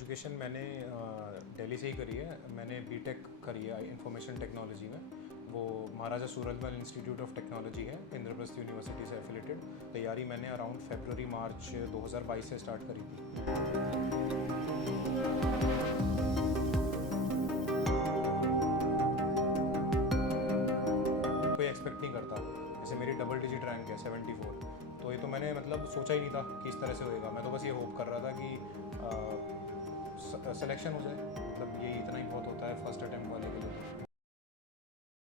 Education मैंने दिल्ली से ही करी है। मैंने बीटेक करी है इंफॉर्मेशन टेक्नोलॉजी में। वो महाराजा सूरजमल इंस्टीट्यूट ऑफ टेक्नोलॉजी है, इंद्रप्रस्थ यूनिवर्सिटी से एफिलेटेड। तैयारी मैंने अराउंड फरवरी मार्च 2022 से स्टार्ट करी थी। कोई एक्सपेक्ट नहीं करता। जैसे मेरी डबल डिजिट रैंक है 74, तो ये तो मैंने मतलब सोचा ही नहीं था कि इस तरह से होएगा। मैं तो बस ये होप कर रहा था कि सिलेक्शन हो जाए, मतलब ये इतना ही बहुत होता है फर्स्ट अटेम्प्ट वाले के लिए।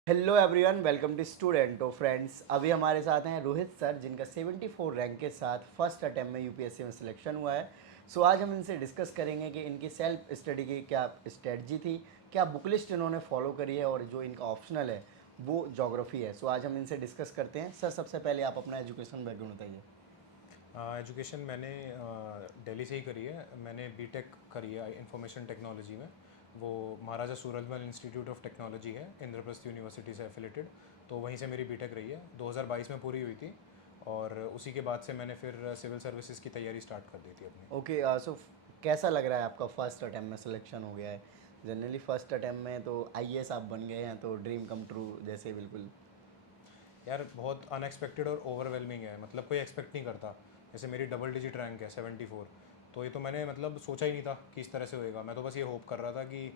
Hello everyone, welcome to student friends. अभी हमारे साथ हैं रोहित सर, जिनका 74 रैंक के साथ फर्स्ट अटेम्प्ट में यूपीएससी में सिलेक्शन हुआ है। सो आज हम इनसे डिस्कस करेंगे कि इनकी सेल्फ स्टडी की क्या स्ट्रेटजी थी, क्या बुक लिस्ट इन्होंने फॉलो करी है, और जो इनका ऑप्शनल है वो ज्योग्राफी है। सो आज हम इनसे डिस्कस करते हैं। सर, सबसे पहले आप अपना एजुकेशन बैकग्राउंड बताइए। एजुकेशन मैंने दिल्ली से ही करी है। मैंने बीटेक करी है इंफॉर्मेशन टेक्नोलॉजी में। वो महाराजा सूरजमल इंस्टीट्यूट ऑफ टेक्नोलॉजी है, इंद्रप्रस्थ यूनिवर्सिटी से एफिलेटेड। तो वहीं से मेरी बीटेक रही है, 2022 में पूरी हुई थी। और उसी के बाद से मैंने फिर सिविल सर्विसेज की तैयारी स्टार्ट कर दी थी अपनी। ओके, सो कैसा लग रहा है आपका फर्स्ट अटेम्प्ट में सिलेक्शन हो गया है? जनरली फर्स्ट अटेम्प्ट में तो आईएएस आप बन गए हैं, तो ड्रीम कम ट्रू जैसे। बिल्कुल यार, बहुत अनएक्सपेक्टेड और ओवरवेलमिंग है। मतलब कोई एक्सपेक्ट नहीं करता। जैसे मेरी डबल डिजिट रैंक है 74, तो ये तो मैंने मतलब सोचा ही नहीं था कि इस तरह से होएगा। मैं तो बस ये होप कर रहा था कि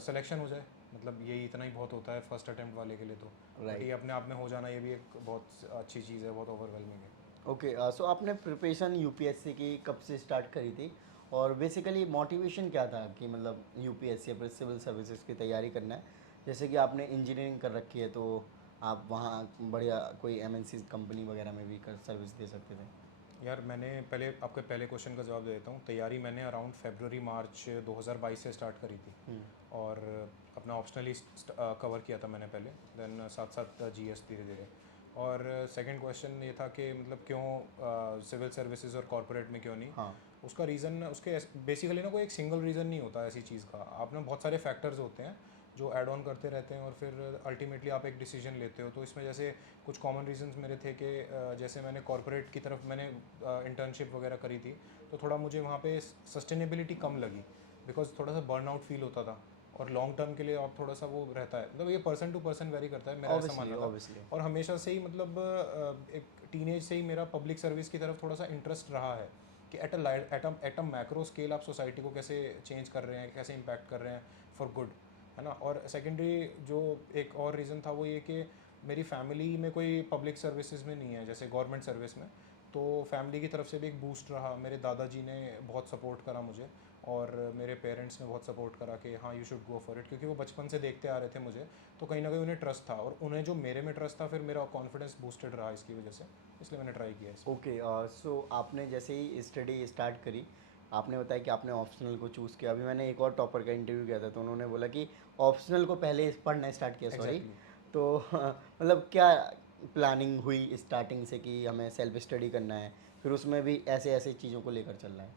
सिलेक्शन हो जाए, मतलब ये इतना ही बहुत होता है फर्स्ट अटेम्प्ट वाले के लिए। तो Right. ये अपने आप में हो जाना, ये भी एक बहुत अच्छी चीज़ है, बहुत ओवरवेलमिंग है। ओके, सो आपने प्रिपरेशन यूपीएससी की कब से स्टार्ट करी थी, और बेसिकली मोटिवेशन क्या था कि मतलब यूपीएससी या फिर सिविल सर्विसेज की तैयारी करना है? जैसे कि आपने इंजीनियरिंग कर रखी है, तो आप वहाँ बढ़िया कोई एमएनसी कंपनी वगैरह में भी कर सर्विस दे सकते थे। यार, मैंने आपके पहले क्वेश्चन का जवाब दे देता हूँ। तैयारी मैंने अराउंड फरवरी मार्च 2022 से स्टार्ट करी थी। और अपना ऑप्शनली कवर किया था मैंने पहले, देन साथ साथ जीएस धीरे धीरे। और सेकंड क्वेश्चन ये था कि मतलब क्यों सिविल सर्विसेज और कॉर्पोरेट में क्यों नहीं। हाँ, उसका रीज़न, उसके बेसिकली ना कोई एक सिंगल रीज़न नहीं होता ऐसी चीज़ का। आप ना बहुत सारे फैक्टर्स होते हैं जो ऐड ऑन करते रहते हैं, और फिर अल्टीमेटली आप एक डिसीजन लेते हो। तो इसमें जैसे कुछ कॉमन रीजंस मेरे थे कि जैसे मैंने कॉर्पोरेट की तरफ मैंने इंटर्नशिप वगैरह करी थी, तो थोड़ा मुझे वहाँ पे सस्टेनेबिलिटी कम लगी, बिकॉज थोड़ा सा बर्नआउट फील होता था। और लॉन्ग टर्म के लिए आप थोड़ा सा वो रहता है, मतलब ये पर्सन टू पर्सन वेरी करता है, मेरा ऐसा मानना था। और हमेशा से ही मतलब एक टीनेज से ही मेरा पब्लिक सर्विस की तरफ थोड़ा सा इंटरेस्ट रहा है कि एट अ मैक्रो स्केल आप सोसाइटी को कैसे चेंज कर रहे हैं, कैसे इम्पैक्ट कर रहे हैं फॉर गुड, है ना। और सेकेंडरी जो एक और रीज़न था वो ये कि मेरी फैमिली में कोई पब्लिक सर्विसेज में नहीं है, जैसे गवर्नमेंट सर्विस में। तो फैमिली की तरफ से भी एक बूस्ट रहा। मेरे दादाजी ने बहुत सपोर्ट करा मुझे, और मेरे पेरेंट्स ने बहुत सपोर्ट करा कि हाँ, you should go for it, क्योंकि वो बचपन से देखते आ रहे थे मुझे। तो कहीं ना कहीं उन्हें ट्रस्ट था, और उन्हें जो मेरे में ट्रस्ट था, फिर मेरा कॉन्फिडेंस बूस्टेड रहा इसकी वजह से, इसलिए मैंने ट्राई किया इसमें। ओके, सो आपने जैसे ही स्टडी स्टार्ट करी, आपने बताया कि आपने ऑप्शनल को चूज़ किया। अभी मैंने एक और टॉपर का इंटरव्यू किया था, तो उन्होंने बोला कि ऑप्शनल को पहले पढ़ना स्टार्ट किया। सॉरी, तो मतलब क्या प्लानिंग हुई स्टार्टिंग से कि हमें सेल्फ स्टडी करना है, फिर उसमें भी ऐसे ऐसे चीज़ों को लेकर चलना है?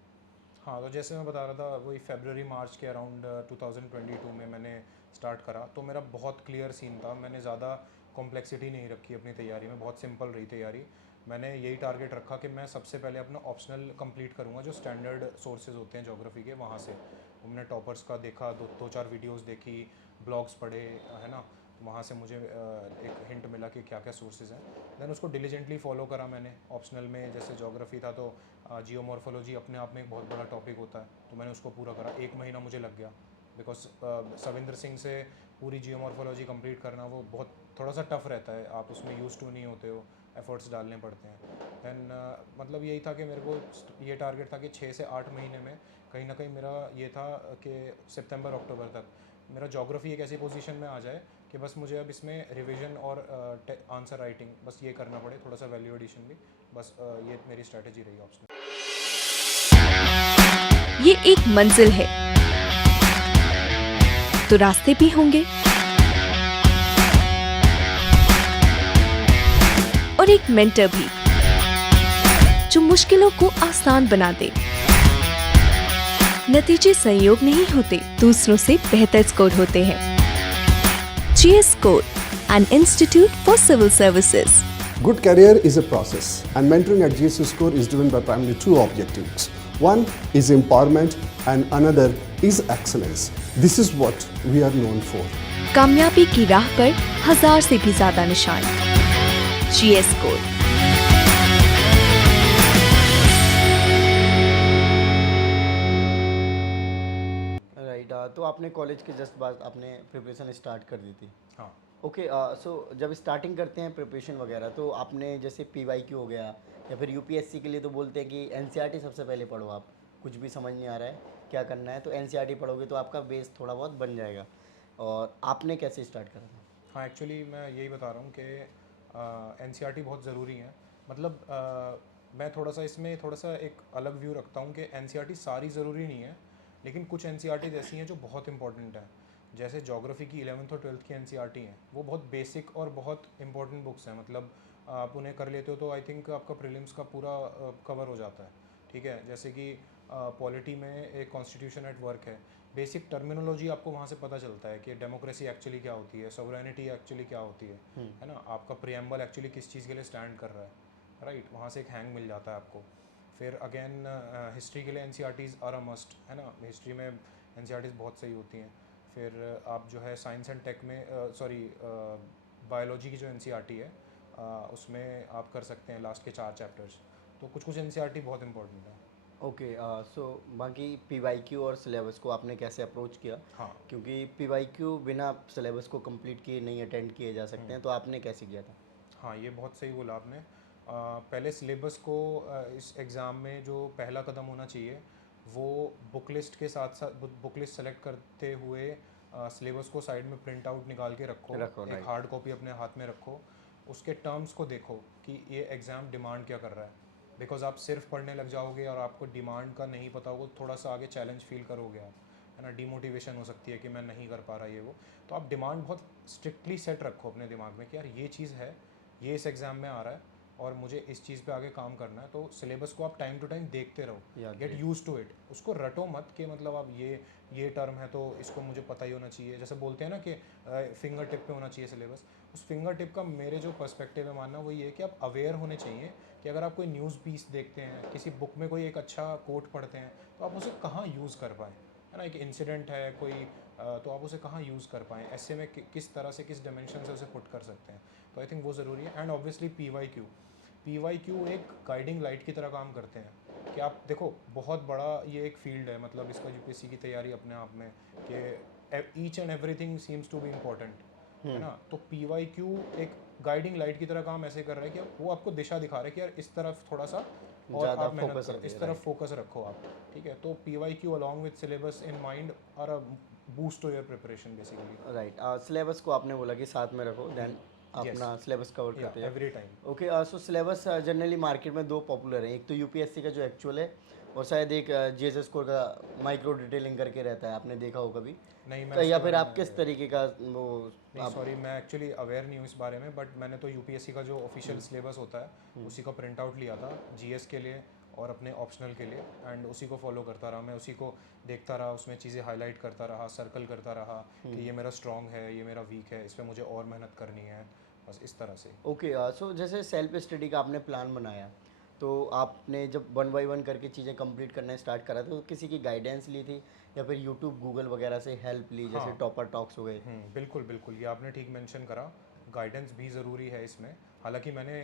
हाँ, तो जैसे मैं बता रहा था, वही फरवरी मार्च के अराउंड 2022 में मैंने स्टार्ट करा। तो मेरा बहुत क्लियर सीन था। मैंने ज़्यादा कॉम्प्लेक्सिटी नहीं रखी अपनी तैयारी में, बहुत सिंपल रही तैयारी। मैंने यही टारगेट रखा कि मैं सबसे पहले अपना ऑप्शनल कंप्लीट करूँगा, जो स्टैंडर्ड सोर्सेज होते हैं ज्योग्राफी के, वहाँ से। हमने टॉपर्स का देखा, दो चार वीडियोज़ देखी, ब्लॉग्स पढ़े, है ना। वहाँ से मुझे एक हिंट मिला कि क्या क्या सोर्सेज हैं। देन उसको डिलीजेंटली फॉलो करा मैंने। ऑप्शनल में जैसे ज्योग्राफी था, तो जियोमॉर्फोलॉजी अपने आप में एक बहुत बड़ा टॉपिक होता है, तो मैंने उसको पूरा करा। 1 महीना मुझे लग गया, बिकॉज सविंदर सिंह से पूरी जियोमॉर्फोलॉजी कंप्लीट करना वो बहुत थोड़ा सा टफ रहता है। आप उसमें यूज टू नहीं होते हो, एफर्ट्स डालने पड़ते हैं। दैन मतलब यही था कि मेरे को ये टारगेट था कि 6 से 8 महीने में कहीं ना कहीं मेरा ये था कि सितंबर अक्टूबर तक मेरा ज्योग्राफी एक ऐसी पोजीशन में आ जाए कि बस मुझे अब इसमें रिवीजन और आंसर राइटिंग बस ये करना पड़े, थोड़ा सा वैल्यू एडिशन भी। बस ये मेरी स्ट्रैटेजी रही ऑप्शन। ये एक मंजिल है तो रास्ते भी होंगे, और एक मेंटर भी जो मुश्किलों को आसान बना दे। नतीजे संयोग नहीं होते, दूसरों से बेहतर स्कोर होते हैं। GS Score, an institute for civil services. Good career is a process, and mentoring at GS Score is driven by primarily two objectives. One is empowerment and another is excellence. This is what we are known for. कामयाबी की राह पर 1000 से भी ज्यादा निशान। GS code. Right, तो आपने कॉलेज के जस्ट बाद आपने प्रिपरेशन स्टार्ट कर दी थी। हाँ। ओके, सो जब स्टार्टिंग करते हैं प्रिपरेशन वगैरह, तो आपने जैसे PYQ हो गया या फिर UPSC के लिए तो बोलते हैं कि NCERT सबसे पहले पढ़ो। आप कुछ भी समझ नहीं आ रहा है क्या करना है तो NCERT पढ़ोगे तो आपका बेस थोड़ा बहुत बन जाएगा। और आपने कैसे स्टार्ट करा था? हाँ, एक्चुअली मैं यही बता रहा हूँ कि NCERT बहुत ज़रूरी है। मतलब मैं थोड़ा सा इसमें थोड़ा सा एक अलग व्यू रखता हूँ कि NCERT सारी ज़रूरी नहीं है, लेकिन कुछ NCERT ऐसी हैं जो बहुत इंपॉर्टेंट हैं। जैसे ज्योग्राफी की 11th और 12th की NCERT हैं, वो बहुत बेसिक और बहुत इंपॉर्टेंट बुक्स हैं। मतलब आप उन्हें कर लेते हो तो आई थिंक आपका प्रीलिम्स का पूरा कवर हो जाता है। ठीक है, जैसे कि पॉलिटी में एक कॉन्स्टिट्यूशन एट वर्क है, बेसिक टर्मिनोलॉजी आपको वहाँ से पता चलता है कि डेमोक्रेसी एक्चुअली क्या होती है, सॉवरेनिटी एक्चुअली क्या होती है ना, आपका प्रियम्बल एक्चुअली किस चीज़ के लिए स्टैंड कर रहा है, राइट। वहाँ से एक हैंग मिल जाता है आपको। फिर अगेन हिस्ट्री के लिए NCERTs आर अ मस्ट, है ना। हिस्ट्री में NCERTs बहुत सही होती हैं। फिर आप जो है साइंस एंड टेक में बायोलॉजी की जो NCERT है उसमें आप कर सकते हैं लास्ट के 4 चैप्टर्स। तो कुछ कुछ NCERT बहुत इंपॉर्टेंट है। ओके, सो बाकी PYQ और सिलेबस को आपने कैसे अप्रोच किया? हाँ। क्योंकि PYQ बिना सिलेबस को कंप्लीट किए नहीं अटेंड किए जा सकते हैं, तो आपने कैसे किया था? हाँ, ये बहुत सही बोला आपने। पहले सिलेबस को इस एग्ज़ाम में जो पहला कदम होना चाहिए वो बुक लिस्ट के साथ साथ बुक लिस्ट सेलेक्ट करते हुए सिलेबस को साइड में प्रिंट आउट निकाल के रखो। रखो, एक राइट। हार्ड कॉपी अपने हाथ में रखो। उसके टर्म्स को देखो कि ये एग्ज़ाम डिमांड क्या कर रहा है। बिकॉज आप सिर्फ पढ़ने लग जाओगे और आपको डिमांड का नहीं पता होगा, थोड़ा सा आगे चैलेंज फील करोगे आप, है ना। डिमोटिवेशन हो सकती है कि मैं नहीं कर पा रहा ये वो। तो आप डिमांड बहुत स्ट्रिक्टली सेट रखो अपने दिमाग में कि यार ये चीज़ है, ये इस एग्ज़ाम में आ रहा है और मुझे इस चीज़ पे आगे काम करना है। तो सिलेबस को आप टाइम टू टाइम देखते रहो, गेट यूज टू इट। उसको रटो मत कि मतलब अब ये टर्म है तो इसको मुझे पता ही होना चाहिए। जैसे बोलते हैं ना कि फिंगर टिप पे होना चाहिए सिलेबस। उस फिंगर टिप का मेरे जो पर्सपेक्टिव है मानना वो ये है कि आप अवेयर होने चाहिए कि अगर आप कोई न्यूज़ पीस देखते हैं, किसी बुक में कोई एक अच्छा कोट पढ़ते हैं, तो आप उसे कहाँ यूज़ कर पाएँ, है ना। एक इंसिडेंट है कोई तो आप उसे कहाँ यूज़ कर पाएँ, ऐसे में किस तरह से किस डायमेंशन से उसे पुट कर सकते हैं। तो आई थिंक वो ज़रूरी है। एंड ऑब्वियसली PYQ एक गाइडिंग लाइट की तरह काम करते हैं कि आप देखो बहुत बड़ा ये एक फील्ड है। मतलब इसका UPSC की तैयारी अपने आप में कि each and everything seems to be important, है ना। तो PYQ एक गाइडिंग लाइट की तरह काम ऐसे कर रहा है कि वो आपको दिशा दिखा रहा है कि यार इस तरफ थोड़ा सा और ज़्यादा आप मेहनत फोकस करो, रखिए, इस तरफ राइट। फोकस रखो आप। ठीक है, तो PYQ along with syllabus in mind are a boost to your preparation basically. Right, syllabus को आपने बोला कि साथ में रखो, देन यस, अपना सिलेबस कवर या करते जाओ। Every time. Okay, so syllabus generally market में दो पॉपुलर हैं, एक तो UPSC का जो एक्चुअल है और शायद एक GS स्कोर का माइक्रो डिटेलिंग करके रहता है, आपने देखा हो कभी? नहीं, मैं तो या उसके फिर बारे आप में किस तरीके का वो नहीं, आप? सॉरी, मैं एक्चुअली अवेयर नहीं हूँ इस बारे में। बट मैंने तो UPSC का जो ऑफिशियल सिलेबस होता है उसी का प्रिंट आउट लिया था GS के लिए और अपने ऑप्शनल के लिए, एंड उसी को फॉलो करता रहा। मैं उसी को देखता रहा, उसमें चीज़ें हाईलाइट करता रहा, सर्कल करता रहा कि ये मेरा स्ट्रॉन्ग है, ये मेरा वीक है, इस पर मुझे और मेहनत करनी है, बस इस तरह से। ओके, सो जैसे सेल्फ स्टडी का आपने प्लान बनाया, तो आपने जब 1 बाय 1 करके चीज़ें कंप्लीट करना स्टार्ट करा तो किसी की गाइडेंस ली थी या फिर यूट्यूब गूगल वगैरह से हेल्प ली, जैसे हाँ। टॉपर टॉक्स हो गए? बिल्कुल बिल्कुल, ये आपने ठीक मेंशन करा। गाइडेंस भी ज़रूरी है इसमें। हालांकि मैंने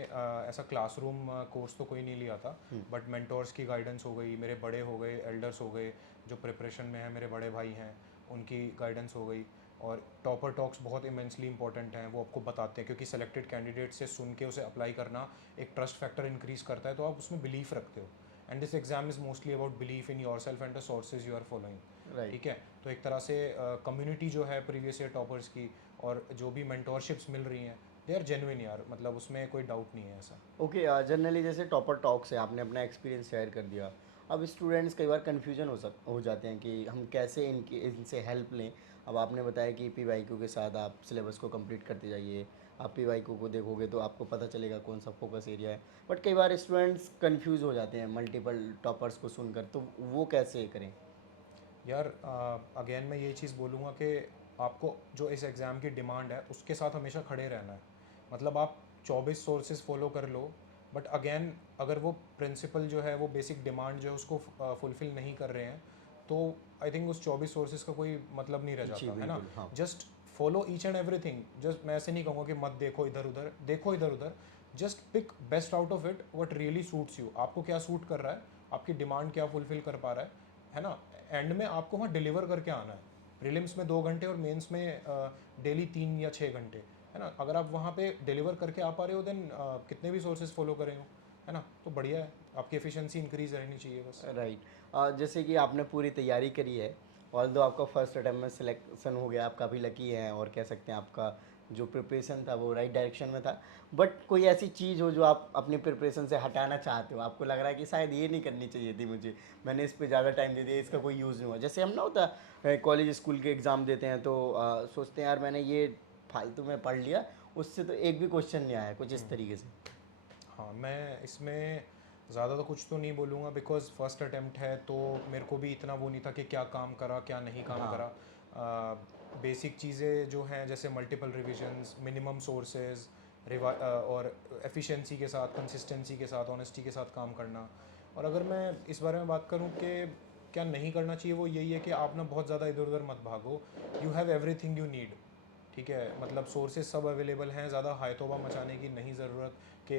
ऐसा क्लासरूम कोर्स तो कोई नहीं लिया था, बट मेंटोर्स की गाइडेंस हो गई, मेरे बड़े हो गए, एल्डर्स हो गए जो प्रिपरेशन में हैं, मेरे बड़े भाई हैं, उनकी गाइडेंस हो गई। और टॉपर टॉक्स बहुत इमेंसली इंपॉर्टेंट हैं, वो आपको बताते हैं क्योंकि सेलेक्टेड कैंडिडेट से सुन के उसे अप्लाई करना एक ट्रस्ट फैक्टर इंक्रीज़ करता है, तो आप उसमें बिलीफ रखते हो। And this exam is mostly about belief in your self and the sources you are following. Right. ठीक है, तो एक तरह से कम्युनिटी जो है प्रीवियस ईयर टॉपर्स की और जो भी मेंटोरशिप्स मिल रही हैं, दे आर जेन्युइन यार, मतलब उसमें कोई डाउट नहीं है ऐसा। ओके, जनरली जैसे टॉपर टॉक्स है, आपने अपना एक्सपीरियंस शेयर कर दिया। अब स्टूडेंट्स कई बार कन्फ्यूजन हो जाते हैं कि हम कैसे इनसे हेल्प लें। अब आपने बताया कि PYQ के साथ आप सिलेबस को कंप्लीट करते जाइए, आप PYQ को देखोगे तो आपको पता चलेगा कौन सा फोकस एरिया है। बट कई बार स्टूडेंट्स कंफ्यूज हो जाते हैं मल्टीपल टॉपर्स को सुनकर, तो वो कैसे करें? यार अगेन मैं ये चीज़ बोलूँगा कि आपको जो इस एग्ज़ाम की डिमांड है उसके साथ हमेशा खड़े रहना है। मतलब आप 24 सोर्सेज फॉलो कर लो, बट अगेन अगर वो प्रिंसिपल जो है वो बेसिक डिमांड जो है उसको फुलफिल नहीं कर रहे हैं तो आई थिंक उस 24 सोर्सेज का कोई मतलब नहीं रह जी जाता है ना. बिल्कुल, हाँ। Just follow each and everything. Just मैं ऐसे नहीं कहूँगा कि मत देखो इधर उधर, देखो इधर उधर, just pick best out of it what really suits you. आपको क्या सूट कर रहा है, आपकी डिमांड क्या फुलफिल कर पा रहा है ना. एंड में आपको वहाँ डिलीवर करके आना है. प्रीलिम्स में 2 घंटे और मेंस में डेली 3 या 6 घंटे, है ना. अगर आप वहाँ पे डिलीवर करके आ पा रहे हो देन कितने भी सोर्सेज फॉलो करें हो, है ना, तो बढ़िया है. आपकी एफिशिएंसी इंक्रीज रहनी चाहिए बस. राइट, जैसे कि आपने पूरी तैयारी करी है, ऑल्दो आपका फर्स्ट अटेम्प्ट में सिलेक्शन हो गया, आप काफ़ी लकी हैं और कह सकते हैं आपका जो प्रिपरेशन था वो राइट डायरेक्शन में था. बट कोई ऐसी चीज़ हो जो आप अपनी प्रिपरेशन से हटाना चाहते हो, आपको लग रहा है कि शायद ये नहीं करनी चाहिए थी मुझे, मैंने इस पे ज़्यादा टाइम दे दिया, इसका कोई यूज़ नहीं हुआ. जैसे हम ना होता कॉलेज स्कूल के एग्ज़ाम देते हैं तो सोचते हैं यार मैंने ये फालतू में पढ़ लिया, उससे तो एक भी क्वेश्चन नहीं आया, कुछ इस तरीके से. हाँ, मैं इसमें ज़्यादा तो कुछ तो नहीं बोलूँगा बिकॉज फर्स्ट अटेम्प्ट है तो मेरे को भी इतना वो नहीं था कि क्या काम करा क्या नहीं काम हाँ. करा. बेसिक चीज़ें जो हैं जैसे मल्टीपल रिविजन्स, मिनिमम सोर्सेज, और एफिशिएंसी के साथ, कंसिस्टेंसी के साथ, ऑनेस्टी के साथ काम करना. और अगर मैं इस बारे में बात करूँ कि क्या नहीं करना चाहिए, वो यही है कि आप ना बहुत ज़्यादा इधर उधर मत भागो. You have everything you need. ठीक है, मतलब सोर्सेज सब अवेलेबल हैं. ज़्यादा हाय तौबा मचाने की नहीं ज़रूरत कि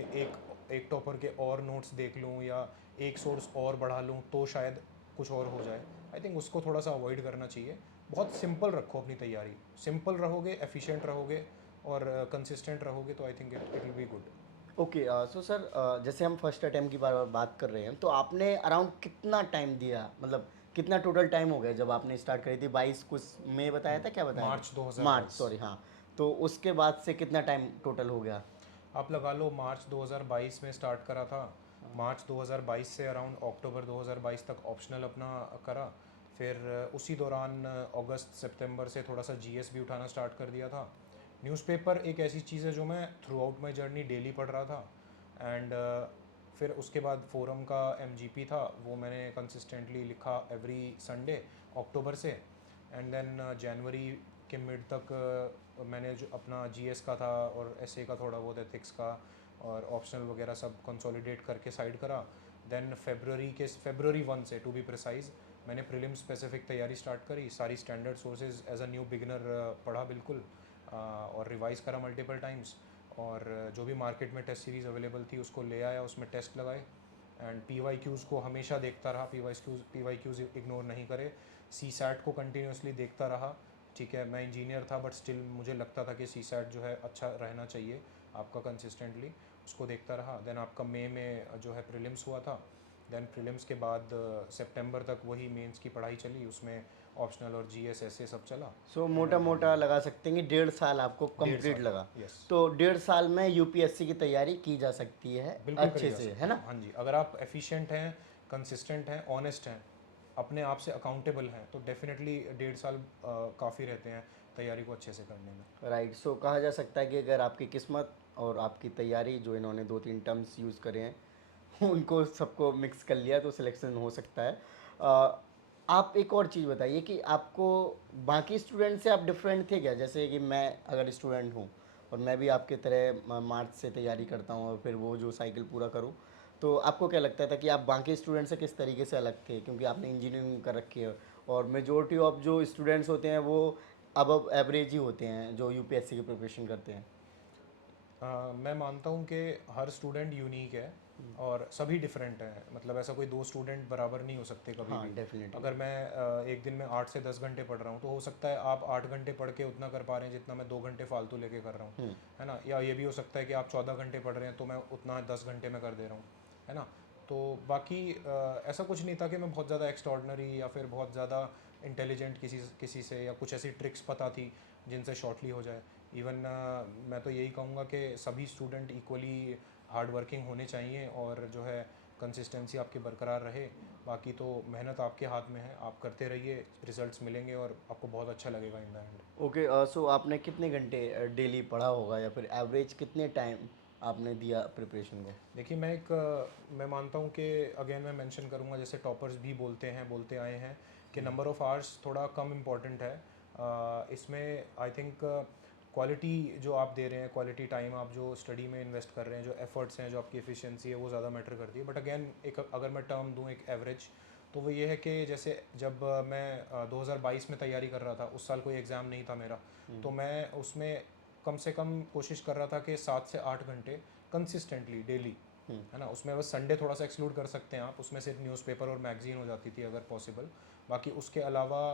एक टॉपर के और नोट्स देख लूँ या एक सोर्स और बढ़ा लूँ तो शायद कुछ और हो जाए. आई थिंक उसको थोड़ा सा अवॉइड करना चाहिए. बहुत सिंपल रखो अपनी तैयारी. सिंपल रहोगे, एफिशिएंट रहोगे और कंसिस्टेंट रहोगे तो I think it will be good. Okay, so sir, जैसे हम फर्स्ट अटेम्प्ट की बात कर रहे हैं तो आपने अराउंड कितना टाइम दिया, मतलब कितना टोटल टाइम हो गया जब आपने स्टार्ट करी थी? 22 कुछ में बताया था, क्या बताया मार्च था? 2022. मार्च, सॉरी, हाँ. तो उसके बाद से कितना टाइम टोटल हो गया? आप लगा लो मार्च 2022 में स्टार्ट करा था. मार्च 2022 से अराउंड अक्टूबर 2022 तक ऑप्शनल अपना करा. फिर उसी दौरान अगस्त सितंबर से थोड़ा सा जीएस भी उठाना स्टार्ट कर दिया था. न्यूज़पेपर एक ऐसी चीज़ है जो मैं through out my journey daily पढ़ रहा था. एंड फिर उसके बाद फोरम का एमजीपी था, वो मैंने कंसिस्टेंटली लिखा एवरी संडे अक्टूबर से. एंड देन जनवरी के मिड तक मैंने जो अपना जीएस का था और एसए का थोड़ा बहुत, एथिक्स का और ऑप्शनल वगैरह सब कंसोलिडेट करके साइड करा. देन फरवरी 1 से टू बी प्रिसाइज मैंने प्रीलिम स्पेसिफिक तैयारी स्टार्ट करी. सारी standard sources as a new beginner पढ़ा बिल्कुल, और रिवाइज करा मल्टीपल टाइम्स. और जो भी मार्केट में टेस्ट सीरीज़ अवेलेबल थी उसको ले आया, उसमें टेस्ट लगाए. एंड PYQs को हमेशा देखता रहा. PYQs इग्नोर नहीं करे. CSAT को कंटिन्यूसली देखता रहा. ठीक है, मैं इंजीनियर था बट स्टिल मुझे लगता था कि CSAT जो है अच्छा रहना चाहिए आपका कंसिस्टेंटली, उसको देखता रहा. देन आपका मई में जो है प्रीलिम्स हुआ था. देन प्रीलिम्स के बाद सितंबर तक वही मेंस की पढ़ाई चली, उसमें ऑप्शनल और जीएस ऐसे सब चला. सो मोटा मोटा लगा सकते हैं कि 1.5 साल आपको 1.5 कंप्लीट साल, लगा. यस. तो 1.5 साल में यूपीएससी की तैयारी की जा सकती है बिल्कुल अच्छे करी जा से, सकती है ना? हाँ जी, अगर आप एफिशिएंट हैं, कंसिस्टेंट हैं, ऑनेस्ट हैं, अपने आप से अकाउंटेबल हैं तो डेफिनेटली 1.5 साल काफ़ी रहते हैं तैयारी को अच्छे से करने में. राइट, सो कहा जा सकता है कि अगर आपकी किस्मत और आपकी तैयारी, जो इन्होंने 2-3 टर्म्स यूज़ करे हैं, उनको सबको मिक्स कर लिया तो सिलेक्शन हो सकता है. आप एक और चीज़ बताइए कि आपको बाकी स्टूडेंट से आप डिफरेंट थे क्या? जैसे कि मैं अगर स्टूडेंट हूँ और मैं भी आपके तरह मार्च से तैयारी करता हूँ और फिर वो जो साइकिल पूरा करूँ, तो आपको क्या लगता था कि आप बाकी स्टूडेंट से किस तरीके से अलग थे? क्योंकि आपने इंजीनियरिंग कर रखी है और मेजोरिटी ऑफ जो स्टूडेंट्स होते हैं वो अब एवरेज ही होते हैं जो यूपीएससी की प्रिपरेशन करते हैं. मैं मानता हूँ कि हर स्टूडेंट यूनिक है और सभी डिफरेंट हैं. मतलब ऐसा कोई 2 स्टूडेंट बराबर नहीं हो सकते कभी हाँ, भी. डेफिनेटली. अगर मैं एक दिन में 8 से 10 घंटे पढ़ रहा हूँ तो हो सकता है आप 8 घंटे पढ़ के उतना कर पा रहे हैं जितना मैं 2 घंटे फालतू लेके कर रहा हूँ, है ना. या ये भी हो सकता है कि आप 14 घंटे पढ़ रहे हैं तो मैं उतना 10 घंटे में कर दे रहा हूँ, है ना. तो बाकी ऐसा कुछ नहीं था कि मैं बहुत ज़्यादा एक्स्ट्रॉर्डनरी या फिर बहुत ज़्यादा इंटेलिजेंट किसी से, या कुछ ऐसी ट्रिक्स पता थी जिनसे शॉर्टली हो जाए. इवन मैं तो यही कहूँगा कि सभी स्टूडेंट इक्वली हार्ड वर्किंग होने चाहिए और जो है कंसिस्टेंसी आपकी बरकरार रहे. बाकी तो मेहनत आपके हाथ में है, आप करते रहिए, रिजल्ट्स मिलेंगे और आपको बहुत अच्छा लगेगा इन द एंड. ओके, सो आपने कितने घंटे डेली पढ़ा होगा या फिर एवरेज कितने टाइम आपने दिया प्रिपरेशन को? देखिए मैं मानता हूँ कि अगेन मैं मेंशन करूँगा, जैसे टॉपर्स भी बोलते आए हैं कि नंबर ऑफ़ आवर्स थोड़ा कम इम्पॉर्टेंट है. इसमें आई थिंक क्वालिटी जो आप दे रहे हैं, क्वालिटी टाइम आप जो स्टडी में इन्वेस्ट कर रहे हैं, जो एफर्ट्स हैं, जो आपकी एफिशिएंसी है, वो ज़्यादा मैटर करती है। बट अगेन एक अगर मैं टर्म दूँ एक एवरेज, तो वो ये है कि जैसे जब मैं 2022 में तैयारी कर रहा था, उस साल कोई एग्ज़ाम नहीं था मेरा, तो मैं उसमें कम से कम कोशिश कर रहा था कि 7 से 8 घंटे कंसिस्टेंटली डेली, है ना। उसमें बस संडे थोड़ा सा एक्सक्लूड कर सकते हैं आप, उसमें सिर्फ न्यूज़पेपर और मैगज़ीन हो जाती थी अगर पॉसिबल, बाकी उसके अलावा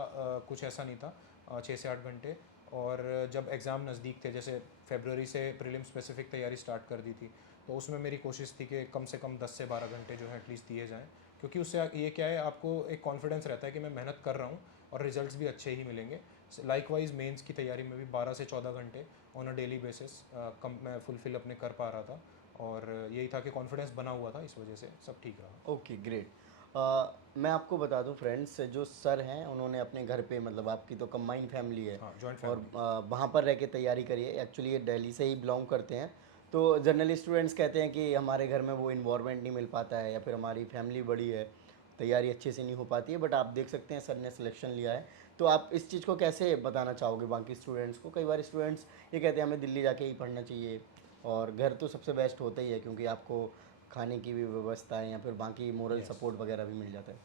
कुछ ऐसा नहीं था, 6 से 8 घंटे। और जब एग्ज़ाम नज़दीक थे, जैसे फरवरी से प्रीलिम स्पेसिफिक तैयारी स्टार्ट कर दी थी, तो उसमें मेरी कोशिश थी कि कम से कम 10 से 12 घंटे जो है एटलीस्ट दिए जाएँ, क्योंकि उससे ये क्या है, आपको एक कॉन्फिडेंस रहता है कि मैं मेहनत कर रहा हूँ और रिजल्ट्स भी अच्छे ही मिलेंगे। लाइकवाइज मेंस की तैयारी में भी 12 से 14 घंटे ऑन अ डेली बेसिस कम मैं फुलफिल अपने कर पा रहा था, और यही था कि कॉन्फिडेंस बना हुआ था, इस वजह से सब ठीक रहा। Okay great. मैं आपको बता दूं फ्रेंड्स, जो सर हैं उन्होंने अपने घर पे, मतलब आपकी तो कंबाइंड फैमिली है, हाँ, जॉइंट और फैमिली। वहाँ पर रह के तैयारी करी है। एक्चुअली ये दिल्ली से ही बिलोंग करते हैं, तो जनरली स्टूडेंट्स कहते हैं कि हमारे घर में वो इन्वायरमेंट नहीं मिल पाता है, या फिर हमारी फैमिली बड़ी है, तैयारी अच्छे से नहीं हो पाती है। बट आप देख सकते हैं सर ने सिलेक्शन लिया है, तो आप इस चीज़ को कैसे बताना चाहोगे बाकी स्टूडेंट्स को? कई बार स्टूडेंट्स ये कहते हैं हमें दिल्ली जाके ही पढ़ना चाहिए, और घर तो सबसे बेस्ट होता ही है, क्योंकि आपको खाने की भी व्यवस्था है, या फिर बाकी मोरल सपोर्ट वगैरह भी मिल जाता है।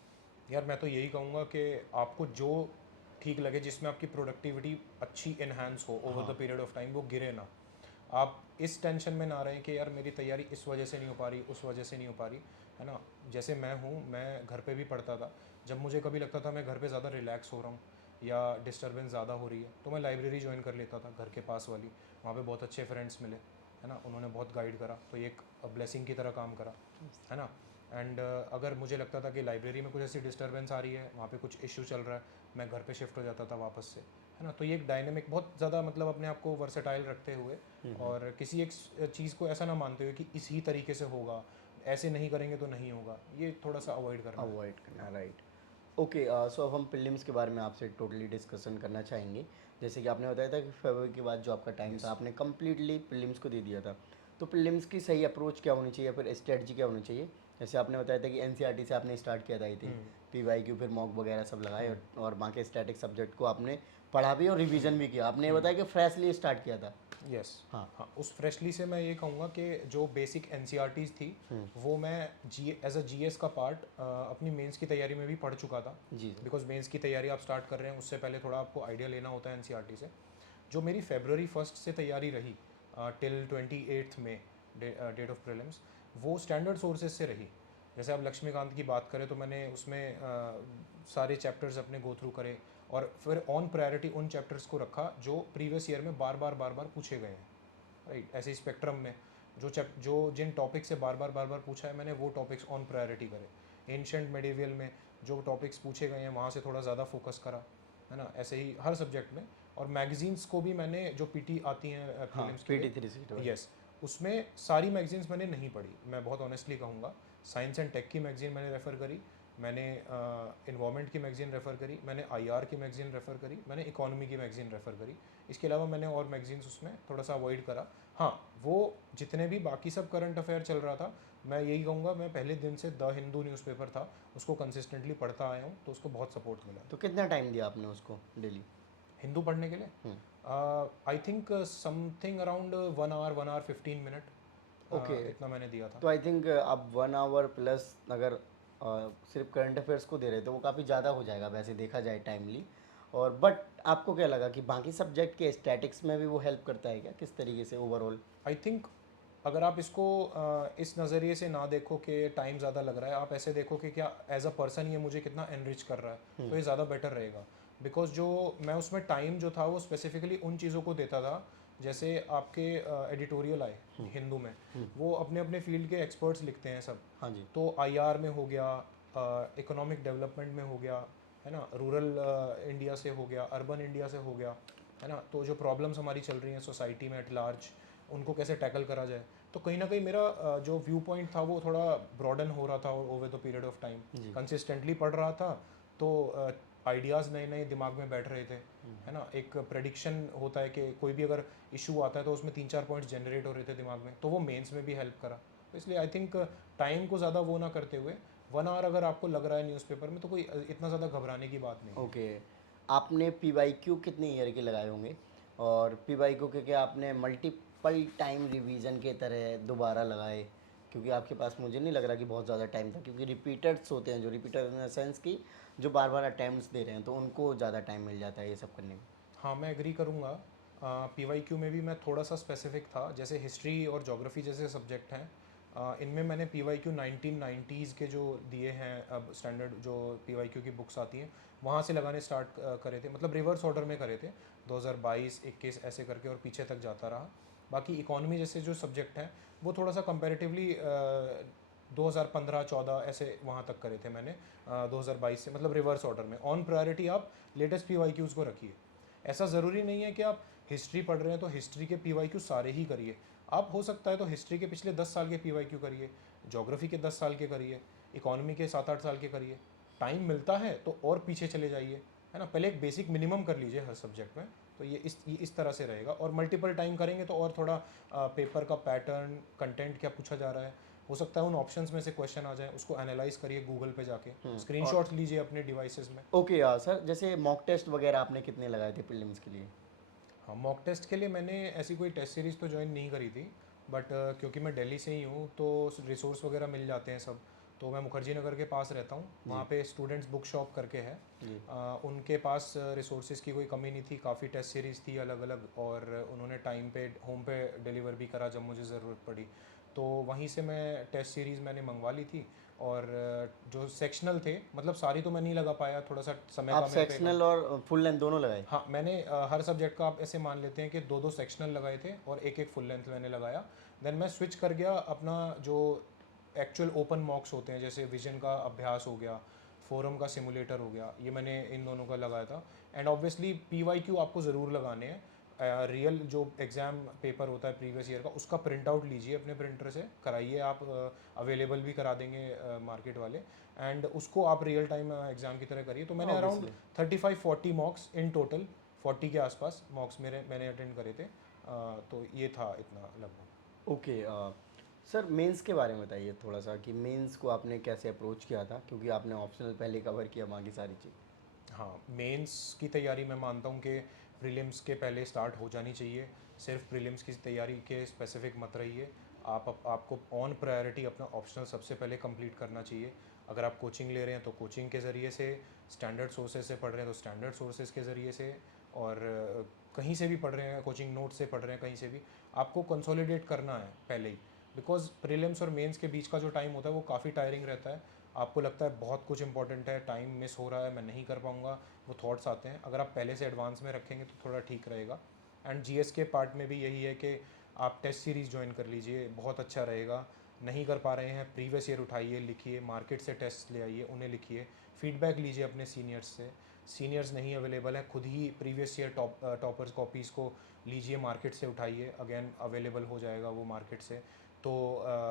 यार मैं तो यही कहूँगा कि आपको जो ठीक लगे, जिसमें आपकी प्रोडक्टिविटी अच्छी इन्हांस हो over the period of time, वो गिरे ना। आप इस टेंशन में ना रहें कि यार मेरी तैयारी इस वजह से नहीं हो पा रही, उस वजह से नहीं हो पा रही, है ना। जैसे मैं हूँ, मैं घर पे भी पढ़ता था, जब मुझे कभी लगता था मैं घर पे ज़्यादा रिलैक्स हो रहा हूँ या डिस्टर्बेंस ज़्यादा हो रही है, तो मैं लाइब्रेरी ज्वाइन कर लेता था घर के पास वाली। वहाँ पे बहुत अच्छे फ्रेंड्स मिले, है ना, उन्होंने बहुत गाइड करा, तो ये एक ब्लेसिंग की तरह काम करा, है ना। एंड अगर मुझे लगता था कि लाइब्रेरी में कुछ ऐसी डिस्टर्बेंस आ रही है, वहाँ पे कुछ इशू चल रहा है, मैं घर पे शिफ्ट हो जाता था वापस से, है ना। तो ये एक डायनेमिक बहुत ज़्यादा, मतलब अपने आप को वर्सेटाइल रखते हुए, और किसी एक चीज़ को ऐसा ना मानते हुए कि इसी तरीके से होगा, ऐसे नहीं करेंगे तो नहीं होगा, ये थोड़ा सा अवॉइड करना है। अवॉइड करना, राइट। ओके, सो अब हम प्रीलिम्स के बारे में आपसे टोटली डिस्कशन करना चाहेंगे। जैसे कि आपने बताया था कि फरवरी के बाद जो आपका टाइम था, आपने कम्प्लीटली प्रीलिम्स को दे दिया था, तो प्रीलिम्स की सही अप्रोच क्या होनी चाहिए, फिर स्ट्रेटजी क्या होनी चाहिए? जैसे आपने बताया था कि एनसीईआरटी से आपने स्टार्ट किया था, आई थिंक पीवाईक्यू, फिर मॉक वगैरह सब लगाए, और बाकी स्टैटिक सब्जेक्ट को आपने पढ़ा भी और रिवीजन भी किया। आपने बताया कि फ्रेशली स्टार्ट किया था। यस, हाँ। हाँ, उस फ्रेशली से मैं ये कहूँगा कि जो बेसिक एनसीईआरटीज़ थी, वो मैं एज अ जीएस का पार्ट अपनी मेंस की तैयारी में भी पढ़ चुका था। जी। बिकॉज मेंस की तैयारी आप स्टार्ट कर रहे हैं, उससे पहले थोड़ा आपको आइडिया लेना होता है एनसीईआरटी से। जो मेरी फरवरी 1 से तैयारी रही टिल 28 में, डेट ऑफ प्रीलिम्स, वो स्टैंडर्ड सोर्सेज से रही। जैसे आप लक्ष्मीकांत की बात करें, तो मैंने उसमें सारे चैप्टर्स अपने गो थ्रू करे, और फिर ऑन प्रायोरिटी उन चैप्टर्स को रखा जो प्रीवियस ईयर में बार बार पूछे गए हैं, राइट। ऐसे स्पेक्ट्रम में जो जिन टॉपिक से बार बार पूछा है, मैंने वो टॉपिक्स ऑन प्रायोरिटी करे। एंशंट मेडिवियल में जो टॉपिक्स पूछे गए हैं, वहाँ से थोड़ा ज़्यादा फोकस करा, है ना। ऐसे ही हर सब्जेक्ट में। और मैगजीन्स को भी मैंने, जो पीटी आती हैं प्रीलिम्स के लिए, PT 360, यस, उसमें सारी मैगजीन्स मैंने नहीं पढ़ी, मैं बहुत ऑनेस्टली कहूँगा। साइंस एंड टेक की मैगजीन मैंने रेफ़र करी, मैंने इन्वायरमेंट की मैगजीन रेफ़र करी, मैंने आईआर की मैगजीन रेफ़र करी, मैंने इकोनॉमी की मैगजीन रेफ़र करी। इसके अलावा मैंने और मैगजीन्स उसमें थोड़ा सा अवॉइड करा। हाँ, वो जितने भी बाकी सब करंट अफेयर चल रहा था, मैं यही कहूँगा, मैं पहले दिन से द हिंदू न्यूज़पेपर था, उसको कंसिस्टेंटली पढ़ता आया हूँ, तो उसको बहुत सपोर्ट मिला। तो कितना टाइम दिया आपने उसको डेली? हिंदू पढ़ने के लिए I think something around 1 hour 1 hour 15 minute, okay. इतना मैंने दिया था। तो आई थिंक आप 1 आवर प्लस अगर सिर्फ करंट अफेयर्स को दे रहे, तो वो काफ़ी ज़्यादा हो जाएगा वैसे देखा जाए टाइमली। और बट आपको क्या लगा कि बाकी सब्जेक्ट के स्टैटिक्स में भी वो हेल्प करता है क्या, किस तरीके से ओवरऑल? आई थिंक अगर आप इसको इस नज़रिए से ना देखो कि टाइम ज़्यादा लग रहा है, आप ऐसे देखो कि क्या एज अ पर्सन ये मुझे कितना एनरिच कर रहा है, तो ये ज़्यादा बेटर रहेगा। बिकॉज जो मैं उसमें टाइम जो था, वो स्पेसिफिकली उन चीज़ों को देता था, जैसे आपके एडिटोरियल आए हिंदू में, वो अपने अपने फील्ड के एक्सपर्ट्स लिखते हैं सब। हाँ जी। तो आईआर में हो गया, इकोनॉमिक डेवलपमेंट में हो गया, है ना, रूरल इंडिया से हो गया, अर्बन इंडिया से हो गया, है ना। तो जो प्रॉब्लम्स हमारी चल रही हैं सोसाइटी में एट लार्ज, उनको कैसे टैकल करा जाए, तो कहीं ना कहीं मेरा जो व्यू पॉइंट था, वो थोड़ा ब्रॉडन हो रहा था over the period of time. Consistently पढ़ रहा था, तो आइडियाज़ नए नए दिमाग में बैठ रहे थे, है ना। एक प्रेडिक्शन होता है कि कोई भी अगर इशू आता है, तो उसमें 3-4 पॉइंट्स जनरेट हो रहे थे दिमाग में, तो वो मेंस में भी हेल्प करा। तो इसलिए आई थिंक टाइम को ज़्यादा वो ना करते हुए, 1 आवर अगर आपको लग रहा है न्यूज़पेपर में, तो कोई इतना ज़्यादा घबराने की बात नहीं। ओके। आपने PYQ कितने ईयर के लगाए होंगे? और पी को क्योंकि आपने मल्टीपल टाइम रिवीजन के तरह दोबारा लगाए, क्योंकि आपके पास मुझे नहीं लग रहा कि बहुत ज़्यादा टाइम था, क्योंकि रिपीटर्स होते हैं जो रिपीटर इन द सेंस कि जो बार बार अटैम्प्ट्स दे रहे हैं, तो उनको ज़्यादा टाइम मिल जाता है ये सब करने में। हाँ, मैं एग्री करूँगा। पीवाईक्यू में भी मैं थोड़ा सा स्पेसिफिक था, जैसे हिस्ट्री और ज्योग्राफी जैसे सब्जेक्ट हैं, इनमें मैंने पीवाईक्यू 1990s के जो दिए हैं, अब स्टैंडर्ड जो पीवाईक्यू की बुक्स आती हैं वहाँ से लगाने स्टार्ट करे थे, मतलब रिवर्स ऑर्डर में करे थे, 2022, 21 ऐसे करके, और पीछे तक जाता रहा। बाकी इकोनॉमी जैसे जो सब्जेक्ट हैं वो थोड़ा सा कंपैरेटिवली 2015-14 ऐसे वहाँ तक करे थे मैंने, 2022 से, मतलब रिवर्स ऑर्डर में। ऑन प्रायोरिटी आप लेटेस्ट पीवाईक्यूज़ को रखिए। ऐसा ज़रूरी नहीं है कि आप हिस्ट्री पढ़ रहे हैं तो हिस्ट्री के पीवाईक्यू सारे ही करिए। आप हो सकता है तो हिस्ट्री के पिछले 10 साल के पीवाईक्यू करिए, ज्योग्राफी के 10 साल के करिए, इकोनॉमी के 7-8 साल के करिए। टाइम मिलता है तो और पीछे चले जाइए, है ना। पहले एक बेसिक मिनिमम कर लीजिए हर सब्जेक्ट में, तो ये इस तरह से रहेगा। और मल्टीपल टाइम करेंगे तो और थोड़ा पेपर का पैटर्न, कंटेंट क्या पूछा जा रहा है, हो सकता है उन ऑप्शंस में से क्वेश्चन आ जाए, उसको एनालाइज करिए गूगल पे जाके, स्क्रीनशॉट्स लीजिए अपने डिवाइसेस में। ओके सर, जैसे मॉक टेस्ट वगैरह आपने कितने लगाए थे प्रीलिम्स के लिए? हाँ, मॉक टेस्ट के लिए मैंने ऐसी कोई टेस्ट सीरीज़ तो ज्वाइन नहीं करी थी, बट क्योंकि मैं दिल्ली से ही हूँ तो रिसोर्स वगैरह मिल जाते हैं सब। तो मैं मुखर्जी नगर के पास रहता हूँ, वहाँ पे स्टूडेंट्स बुक शॉप करके है, उनके पास रिसोर्सेज की कोई कमी नहीं थी, काफ़ी टेस्ट सीरीज़ थी अलग अलग, और उन्होंने टाइम पे होम पे डिलीवर भी करा जब मुझे ज़रूरत पड़ी। तो वहीं से मैं टेस्ट सीरीज़ मैंने मंगवा ली थी। और जो सेक्शनल थे, मतलब सारी तो मैं नहीं लगा पाया, थोड़ा सा समय आप का मेरे पे सेक्शनल और फुल लेंथ दोनों लगाए? हाँ, मैंने हर सब्जेक्ट का आप ऐसे मान लेते हैं कि 2-2 सेक्शनल लगाए थे और एक फुल लेंथ मैंने लगाया। देन मैं स्विच कर गया अपना जो एक्चुअल ओपन मॉक्स होते हैं, जैसे विजन का अभ्यास हो गया, फोरम का सिमुलेटर हो गया, ये मैंने इन दोनों का लगाया था। एंड ऑब्वियसली पीवाईक्यू आपको ज़रूर लगाने हैं। रियल जो एग्ज़ाम पेपर होता है प्रीवियस ईयर का, उसका प्रिंट आउट लीजिए अपने प्रिंटर से, कराइए आप, अवेलेबल भी करा देंगे मार्केट वाले, एंड उसको आप रियल टाइम एग्ज़ाम की तरह करिए। तो मैंने अराउंड 35-40 मॉक्स इन टोटल, 40 के आसपास मॉक्स मैंने अटेंड करे थे। तो ये था इतना लगभग। ओके सर, मेंस के बारे में बताइए थोड़ा सा कि मेंस को आपने कैसे अप्रोच किया था, क्योंकि आपने ऑप्शनल पहले कवर किया बाकी सारी चीज़। हाँ, मेंस की तैयारी मैं मानता हूँ कि प्रीलिम्स के पहले स्टार्ट हो जानी चाहिए। सिर्फ प्रीलिम्स की तैयारी के स्पेसिफिक मत रहिए। आपको ऑन प्रायोरिटी अपना ऑप्शनल सबसे पहले कंप्लीट करना चाहिए। अगर आप कोचिंग ले रहे हैं तो कोचिंग के ज़रिए से, स्टैंडर्ड सोर्सेज से पढ़ रहे हैं तो स्टैंडर्ड सोर्सेज के ज़रिए से, और कहीं से भी पढ़ रहे हैं, कोचिंग नोट से पढ़ रहे हैं, कहीं से भी आपको कंसोलिडेट करना है पहले ही। बिकॉज प्रीलिम्स और मेंस के बीच का जो टाइम होता है वो काफ़ी टायरिंग रहता है। आपको लगता है बहुत कुछ इंपॉर्टेंट है, टाइम मिस हो रहा है, मैं नहीं कर पाऊँगा, वो थॉट्स आते हैं। अगर आप पहले से एडवांस में रखेंगे तो थोड़ा ठीक रहेगा। एंड जीएस के पार्ट में भी यही है कि आप टेस्ट सीरीज़ ज्वाइन कर लीजिए, बहुत अच्छा रहेगा। नहीं कर पा रहे हैं, प्रीवियस ईयर उठाइए, लिखिए, मार्केट से टेस्ट ले आइए, उन्हें लिखिए, फीडबैक लीजिए अपने सीनियर्स से। सीनियर्स नहीं अवेलेबल है, खुद ही प्रीवियस ईयर टॉपर्स कॉपीज़ को लीजिए, मार्केट से उठाइए, अगेन अवेलेबल हो जाएगा वो मार्केट से। तो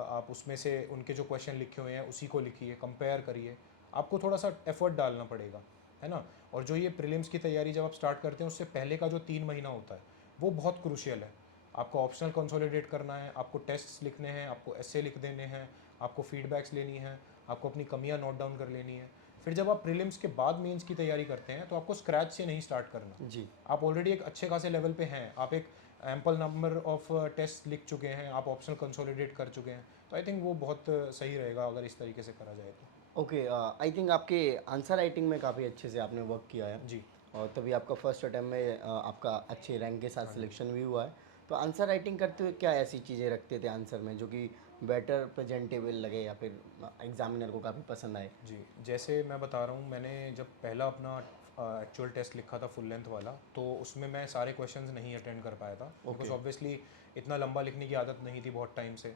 आप उसमें से उनके जो क्वेश्चन लिखे हुए हैं उसी को लिखिए, कंपेयर करिए। आपको थोड़ा सा एफर्ट डालना पड़ेगा, है ना। और जो ये प्रीलिम्स की तैयारी जब आप स्टार्ट करते हैं, उससे पहले का जो 3 महीना होता है वो बहुत क्रूशियल है। आपको ऑप्शनल कंसोलिडेट करना है, आपको टेस्ट्स लिखने हैं, आपको एसे लिख देने हैं, आपको फीडबैक्स लेनी है, आपको अपनी कमियां नोट डाउन कर लेनी है। फिर जब आप प्रीलिम्स के बाद मेंस की तैयारी करते हैं तो आपको स्क्रैच से नहीं स्टार्ट करना। जी। आप ऑलरेडी एक अच्छे खासे लेवल पे हैं, आप एक एम्पल नंबर ऑफ टेस्ट लिख चुके हैं, आप ऑप्शनल कंसोलिडेट कर चुके हैं, तो आई थिंक वो बहुत सही रहेगा अगर इस तरीके से करा जाए तो। ओके, आई थिंक आपके आंसर राइटिंग में काफ़ी अच्छे से आपने वर्क किया है, जी। और तभी आपका फर्स्ट अटैम्प्ट में आपका अच्छे रैंक के साथ सिलेक्शन भी हुआ है। तो आंसर राइटिंग करते हुए क्या ऐसी चीज़ें रखते थे आंसर में जो कि बेटर प्रेजेंटेबल लगे या फिर एग्जामिनर को काफ़ी पसंद आए? जी, जैसे मैं बता रहा हूँ, मैंने जब पहला अपना एक्चुअल टेस्ट लिखा था फुल लेंथ वाला, तो उसमें मैं सारे क्वेश्चंस नहीं अटेंड कर पाया था, बिकॉज ऑब्वियसली इतना लंबा लिखने की आदत नहीं थी बहुत टाइम से।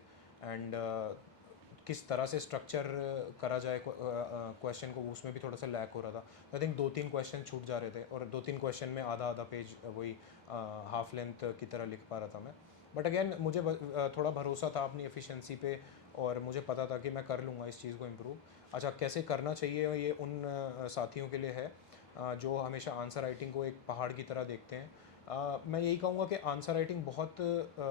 एंड किस तरह से स्ट्रक्चर करा जाए क्वेश्चन को, उसमें भी थोड़ा सा लैक हो रहा था। आई थिंक 2-3 क्वेश्चन छूट जा रहे थे, और 2-3 क्वेश्चन में आधा आधा पेज वही हाफ लेंथ की तरह लिख पा रहा था मैं। बट अगेन मुझे थोड़ा भरोसा था अपनी एफिशिएंसी पे, और मुझे पता था कि मैं कर लूँगा इस चीज़ को इम्प्रूव। अच्छा, कैसे करना चाहिए ये उन साथियों के लिए है जो हमेशा आंसर राइटिंग को एक पहाड़ की तरह देखते हैं। मैं यही कहूँगा कि आंसर राइटिंग बहुत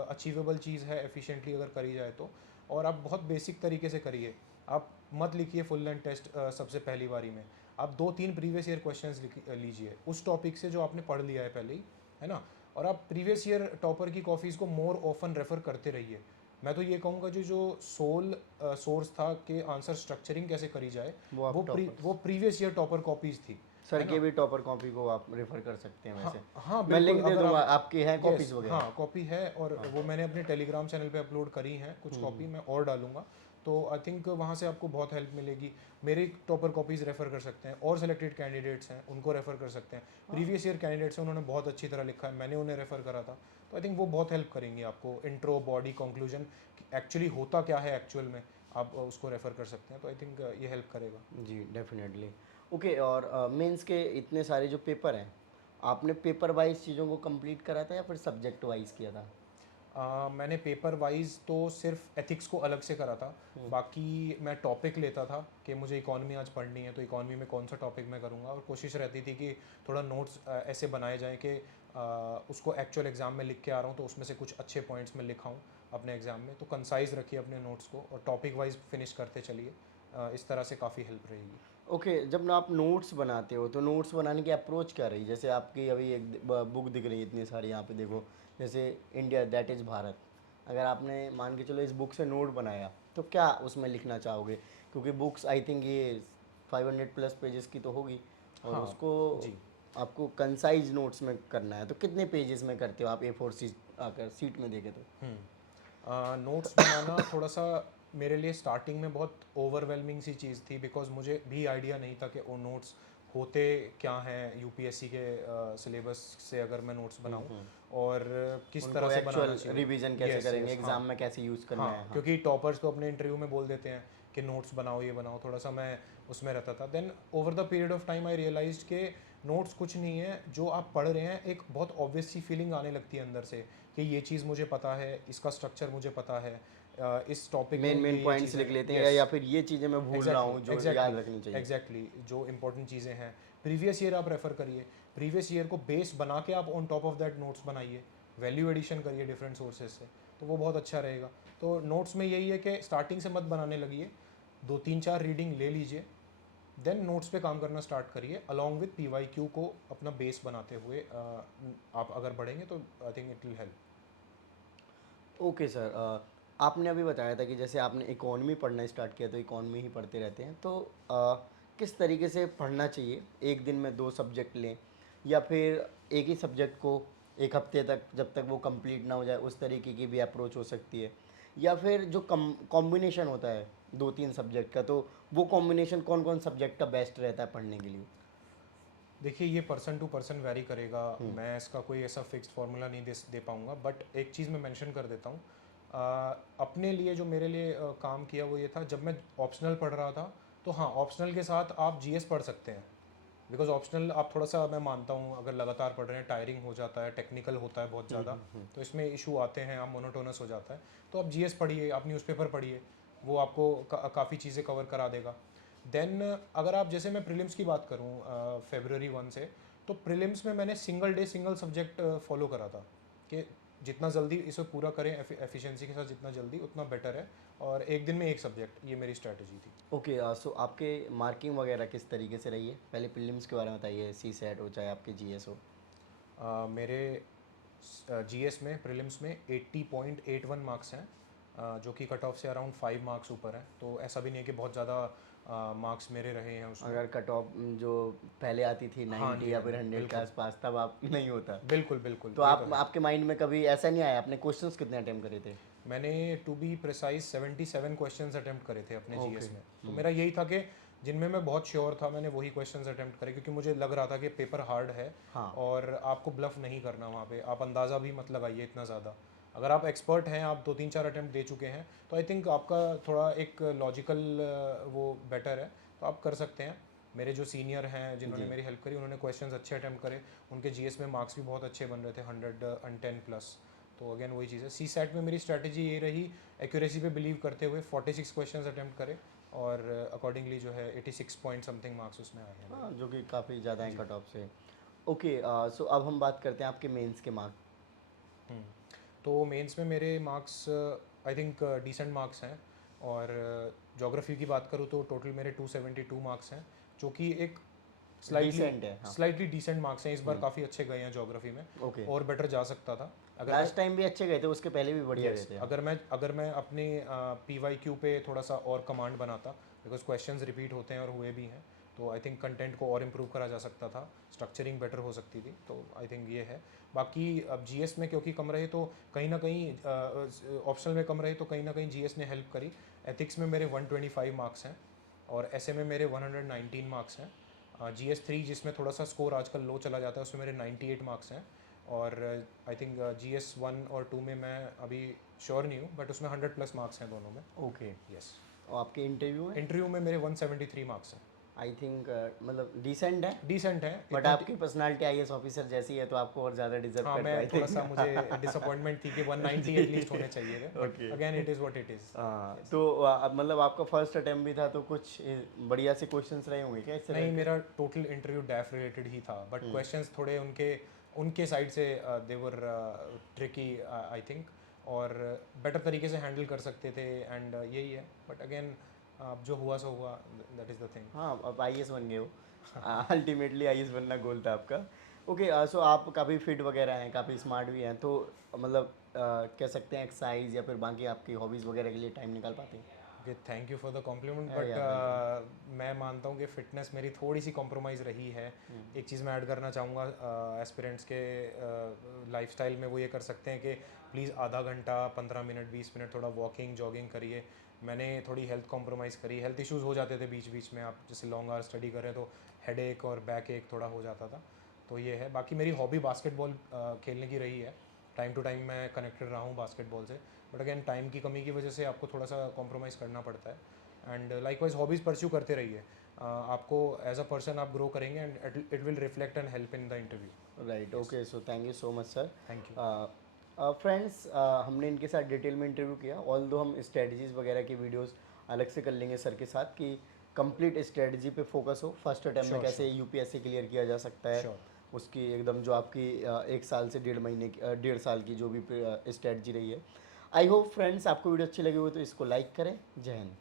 अचीवेबल चीज़ है एफिशिएंटली अगर करी जाए तो, और आप बहुत बेसिक तरीके से करिए। आप मत लिखिए फुल लेंथ टेस्ट सबसे पहली बारी में, आप 2-3 प्रीवियस ईयर क्वेश्चंस लीजिए उस टॉपिक से जो आपने पढ़ लिया है पहले ही, है ना। और आप प्रीवियस ईयर टॉपर की कॉफ़ीज़ को मोर ऑफन रेफ़र करते रहिए। मैं तो ये कहूँगा जो सोल सोर्स था कि आंसर स्ट्रक्चरिंग कैसे करी जाए, वो आप toppers। वो प्रीवियस ईयर टॉपर कॉपीज़ थी। सर के भी टॉपर कॉपी को आप रेफर कर सकते हैं वैसे। हाँ मैं बिल्कुल, लिंक दे अगर दूंगा, आप आपकी हैं कॉपीज यस वगैरह? हाँ कॉपी है, और वो मैंने अपने टेलीग्राम चैनल पे अपलोड करी हैं कुछ कॉपी, मैं और डालूंगा, तो आई थिंक वहाँ से आपको बहुत हेल्प मिलेगी। मेरे टॉपर कॉपीज़ रेफ़र कर सकते हैं, और सेलेक्टेड कैंडिडेट्स हैं उनको रेफ़र कर सकते हैं, प्रीवियस ईयर कैंडिडेट्स हैं उन्होंने बहुत अच्छी तरह लिखा है, मैंने उन्हें रेफ़र करा था, तो आई थिंक वो बहुत हेल्प करेंगी आपको। इंट्रो, बॉडी, कंक्लूजन, एक्चुअली होता क्या है एक्चुअल में, आप उसको रेफ़र कर सकते हैं, तो आई थिंक ये हेल्प करेगा। जी डेफिनेटली। ओके, और मेंस के इतने सारे जो पेपर हैं, आपने पेपर वाइज चीज़ों को कंप्लीट करा था या फिर सब्जेक्ट वाइज किया था? मैंने पेपर वाइज तो सिर्फ एथिक्स को अलग से करा था, बाकी मैं टॉपिक लेता था कि मुझे इकॉनमी आज पढ़नी है तो इकॉनमी में कौन सा टॉपिक मैं करूँगा, और कोशिश रहती थी कि थोड़ा नोट्स ऐसे बनाए जाएं कि उसको एक्चुअल एग्ज़ाम में लिख के आ रहा हूँ तो उसमें से कुछ अच्छे पॉइंट्स में लिखाऊँ अपने एग्ज़ाम में। तो कंसाइज रखिए अपने नोट्स को और टॉपिक वाइज फिनिश करते चलिए, इस तरह से काफ़ी हेल्प रहेगी। ओके, जब ना आप नोट्स बनाते हो तो नोट्स बनाने की अप्रोच क्या रही? जैसे आपकी अभी एक बुक दिख रही है इतनी सारी यहाँ पे देखो, जैसे इंडिया दैट इज़ भारत। अगर आपने मान के चलो इस बुक से नोट बनाया तो क्या उसमें लिखना चाहोगे? क्योंकि बुक्स आई थिंक ये 500 प्लस पेजेस की तो होगी, और हाँ उसको जी। आपको कंसाइज नोट्स में करना है, तो कितने पेजेस में करते हो आप A4 सीट अगर सीट में देखे तो? नोट्स बनाना थोड़ा सा मेरे लिए स्टार्टिंग में बहुत ओवरवेलमिंग सी चीज़ थी, बिकॉज मुझे भी आइडिया नहीं था कि वो नोट्स होते क्या हैं यूपीएससी के सिलेबस से अगर मैं नोट्स बनाऊं, और किस उनको तरह से बनाना एक्चुअल चाहिए। रिवीजन कैसे Yes, करेंगे, yes, एग्जाम हाँ में कैसे यूज़ करना हाँ है? हाँ। क्योंकि टॉपर्स तो अपने इंटरव्यू में बोल देते हैं कि नोट्स बनाओ, ये बनाओ, थोड़ा सा मैं उसमें रहता था। Then over the period of time I realize के नोट्स कुछ नहीं है, जो आप पढ़ रहे हैं एक बहुत ऑब्वियस सी फीलिंग आने लगती है अंदर से कि ये चीज़ मुझे पता है, इसका स्ट्रक्चर मुझे पता है, इस टॉपिक में मेन ये पॉइंट्स चीज़ें लिख लेते हैं, yes, या फिर ये चीज़ें मैं भूल रहा हूँ जो याद रखनी चाहिए। एग्जैक्टली जो इंपॉर्टेंट चीज़ें हैं प्रीवियस ईयर आप रेफ़र करिए, प्रीवियस ईयर को बेस बना के आप on top of that notes बनाइए, वैल्यू एडिशन करिए डिफरेंट सोर्सेज से, तो वो बहुत अच्छा रहेगा। तो नोट्स में यही है कि स्टार्टिंग से मत बनाने लगिए, 2-3-4 रीडिंग ले लीजिए, देन नोट्स पे काम करना स्टार्ट करिए अलॉन्ग विद PYQ को अपना बेस बनाते हुए। आप अगर बढ़ेंगे तो I think it will help. Okay sir, आपने अभी बताया था कि जैसे आपने इकोनॉमी पढ़ना स्टार्ट किया तो इकोनॉमी ही पढ़ते रहते हैं, तो किस तरीके से पढ़ना चाहिए? एक दिन में 2 सब्जेक्ट लें, या फिर एक ही सब्जेक्ट को एक हफ्ते तक जब तक वो कंप्लीट ना हो जाए उस तरीके की भी अप्रोच हो सकती है, या फिर जो कॉम्बिनेशन होता है 2-3 सब्जेक्ट का, तो वो कॉम्बिनेशन कौन कौन सब्जेक्ट का बेस्ट रहता है पढ़ने के लिए? देखिए ये पर्सन टू पर्सन वेरी करेगा, मैं इसका कोई ऐसा फिक्स्ड फार्मूला नहीं दे पाऊँगा, बट एक चीज़ मैं मेंशन कर देता हूँ। अपने लिए जो मेरे लिए काम किया वो ये था, जब मैं ऑप्शनल पढ़ रहा था तो हाँ ऑप्शनल के साथ आप GS पढ़ सकते हैं, बिकॉज ऑप्शनल आप थोड़ा सा, मैं मानता हूँ अगर लगातार पढ़ रहे हैं टायरिंग हो जाता है, टेक्निकल होता है बहुत ज़्यादा, तो इसमें इशू आते हैं, आप मोनोटोनस हो जाता है, तो आप GS पढ़िए, आप न्यूज़पेपर पढ़िए, वो आपको काफ़ी चीज़ें कवर करा देगा। देन अगर आप, जैसे मैं प्रीलिम्स की बात करूँ February 1 से, तो प्रीलिम्स में मैंने single day single subject follow करा था कि जितना जल्दी इसे पूरा करें एफिशिएंसी के साथ, जितना जल्दी उतना बेटर है, और एक दिन में एक सब्जेक्ट, ये मेरी स्ट्रैटेजी थी। ओके, सो आपके मार्किंग वगैरह किस तरीके से रही है? पहले प्रीलिम्स के बारे में बताइए, CSAT हो चाहे आपके GS हो। मेरे GS में प्रीलिम्स में 80.81 मार्क्स हैं, जो कि कट ऑफ से अराउंड 5 मार्क्स ऊपर है, तो ऐसा भी नहीं है कि बहुत ज़्यादा मार्क्स मेरे रहे हैं उसमें। अगर कट ऑफ जो पहले आती थी 90 हाँ जी, या हाँ फिर जी, 100 के बिल्कुल आसपास, तब आप नहीं होता। बिल्कुल बिल्कुल, तो ये आप तो है। आपके माइंड में कभी ऐसा नहीं आया, आपने क्वेश्चंस कितने अटेम्प्ट करे थे? मैंने to be precise 77 questions attempt करे थे अपने ओके। GS में, तो मेरा यही था कि जिनमें मैं बहुत श्योर था मैंने वही क्वेश्चंस अटेम्प्ट करे, क्योंकि मुझे लग रहा था कि पेपर हार्ड है, हाँ। और आपको ब्लफ नहीं करना वहाँ पे, आप अंदाज़ा भी मत लगाइए इतना ज़्यादा। अगर आप एक्सपर्ट हैं, आप 2-3-4 अटेम्प्ट दे चुके हैं, तो आई थिंक आपका थोड़ा एक लॉजिकल वो बेटर है, तो आप कर सकते हैं। मेरे जो सीनियर हैं जिन्होंने मेरी हेल्प करी, उन्होंने क्वेश्चंस अच्छे अटेम्प्ट करे, उनके GS में मार्क्स भी बहुत अच्छे बन रहे थे, 110 प्लस। तो अगेन वही चीज़ है, CSAT में मेरी स्ट्रैटेजी ये रही, एक्यूरेसी पे बिलीव करते हुए 46 क्वेश्चंस अटेम्प्ट करे, और अकॉर्डिंगली जो है 86 पॉइंट समथिंग मार्क्स उसमें आए हैं। हाँ, जो कि काफ़ी ज़्यादा है कट ऑफ से। ओके, सो अब हम बात करते हैं आपके मेंस के मार्क्स। तो मेंस में मेरे marks I think decent marks हैं, और ज्योग्राफी की बात करूँ तो टोटल मेरे 272 मार्क्स हैं, जो कि एक Decent है, हाँ। स्लाइटली डिसेंट मार्क्स हैं इस बार, काफ़ी अच्छे गए हैं ज्योग्राफी में, Okay. और बेटर जा सकता था अगर लास्ट टाइम भी अच्छे गए थे, उसके पहले भी बढ़िया गए थे। अगर मैं अपनी PYQ पे थोड़ा सा और कमांड बनाता, बिकॉज क्वेश्चंस रिपीट होते हैं और हुए भी हैं, तो आई थिंक कंटेंट को और इम्प्रूव करा जा सकता था, स्ट्रक्चरिंग बेटर हो सकती थी, तो आई थिंक ये है। बाकी अब GS में क्योंकि कम रहे तो कहीं ना कहीं ऑप्शनल में कम रहे तो कहीं ना कहीं GS ने हेल्प करी। एथिक्स में मेरे 125 मार्क्स हैं और ऐसे में मेरे 119 मार्क्स हैं। GS 3 जिसमें थोड़ा सा स्कोर आजकल लो चला जाता है उसमें मेरे 98 मार्क्स हैं, और आई थिंक GS 1 और 2 में मैं अभी श्योर नहीं हूँ, बट उसमें 100+ मार्क्स हैं दोनों में। ओके। यस। और आपके इंटरव्यू में इंटरव्यू में मेरे 173 मार्क्स हैं। आई थिंक मतलब डिसेंट है, डिसेंट है, बट आपकी पर्सनालिटी IAS ऑफिसर जैसी है तो आपको और ज़्यादा डिजर्व हाँ करता मैं है थोड़ा सा, मुझे डिसअपॉइंटमेंट थी कि 190 एटलीस्ट होने चाहिए थे, Okay. Again it is what it is. हाँ, तो अब मतलब आपका फर्स्ट अटेम्प्ट भी था तो कुछ बढ़िया से क्वेश्चंस रहे होंगे क्या इससे नहीं, related? मेरा टोटल इंटरव्यू डैफ रिलेटेड ही था, बट क्वेश्चंस थोड़े उनके साइड से देवर ट्रिकी आई थिंक, और बेटर तरीके से हैंडल कर सकते थे, एंड यही है, बट अगेन जो हुआ सो हुआ, दैट इज़ द थिंग। हाँ, अब IAS बन गए हो, अल्टीमेटली IAS बनना गोल था आपका। ओके, सो आप काफ़ी फिट वगैरह हैं, काफ़ी स्मार्ट भी हैं, तो मतलब कह सकते हैं एक्सरसाइज या फिर बाकी आपकी हॉबीज़ वगैरह के लिए टाइम निकाल पाते हैं? Okay, thank you for the compliment, अरे बट यार, मैं मानता हूँ कि फ़िटनेस मेरी थोड़ी सी कॉम्प्रोमाइज़ रही है। एक चीज़ मैं ऐड करना चाहूँगा एस्पिरेंट्स के लाइफस्टाइल में, वो ये कर सकते हैं कि प्लीज़ आधा घंटा 15 मिनट 20 मिनट थोड़ा वॉकिंग जॉगिंग करिए। मैंने थोड़ी हेल्थ कॉम्प्रोमाइज़ करी, हेल्थ इश्यूज़ हो जाते थे बीच बीच में, आप जैसे लॉन्ग आवर स्टडी करें तो हेड एक और बैक एक थोड़ा हो जाता था, तो ये है। बाकी मेरी हॉबी बास्केटबॉल खेलने की रही है, टाइम टू टाइम मैं कनेक्टेड रहा हूँ बास्केटबॉल से, बट अगेन टाइम की कमी की वजह से आपको थोड़ा सा कॉम्प्रोमाइज़ करना पड़ता है। एंड लाइकवाइज हॉबीज़ परस्यू करते रहिए, आपको एज अ पर्सन आप ग्रो करेंगे and it will reflect and help in the interview. Right, okay, so thank you so much sir. Thank you. Friends, हमने इनके साथ डिटेल में इंटरव्यू किया, ऑल्दो हम स्ट्रेटजीज़ वगैरह की वीडियोस अलग से कर लेंगे सर के साथ कि कंप्लीट स्ट्रेटजी पे फोकस हो, फर्स्ट अटैम्प्ट में Sure, कैसे UPSC क्लियर किया जा सकता है, Sure. उसकी एकदम जो आपकी 1 साल से 1.5 साल की जो भी स्ट्रेटजी रही है। आई होप फ्रेंड्स आपको वीडियो अच्छी लगी हो तो इसको लाइक करें। जय हिंद।